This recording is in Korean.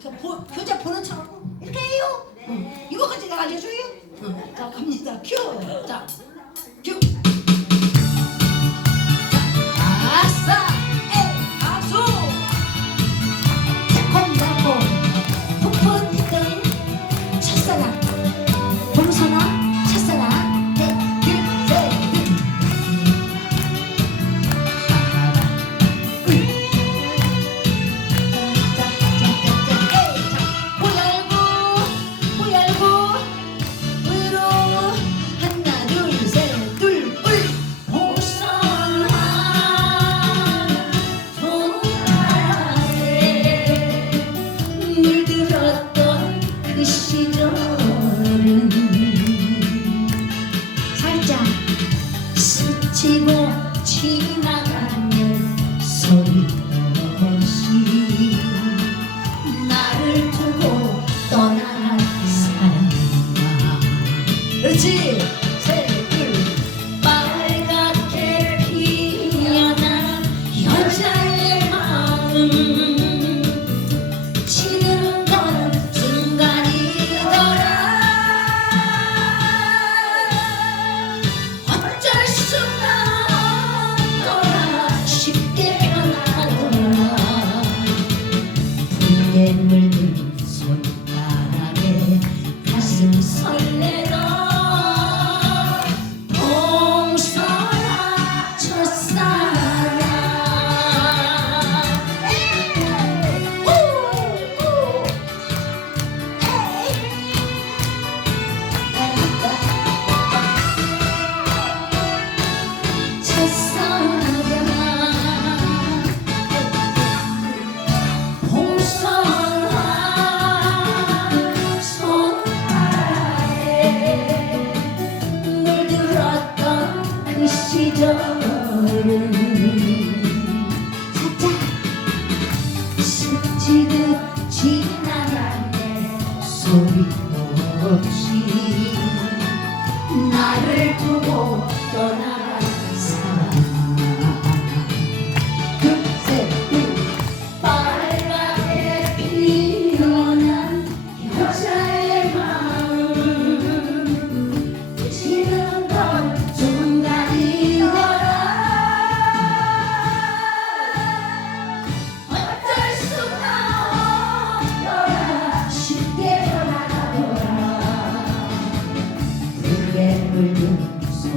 보, 교재 보는 척하고 이렇게 해요. 응. 이거까지 내가 알려줘요. 응. 자 갑니다. 큐. 자 큐. 스치고 지나가는 소리 없이 나를 두고 떠나간 사람인가 그렇지? 소리 없이 나를 보고 Savior, so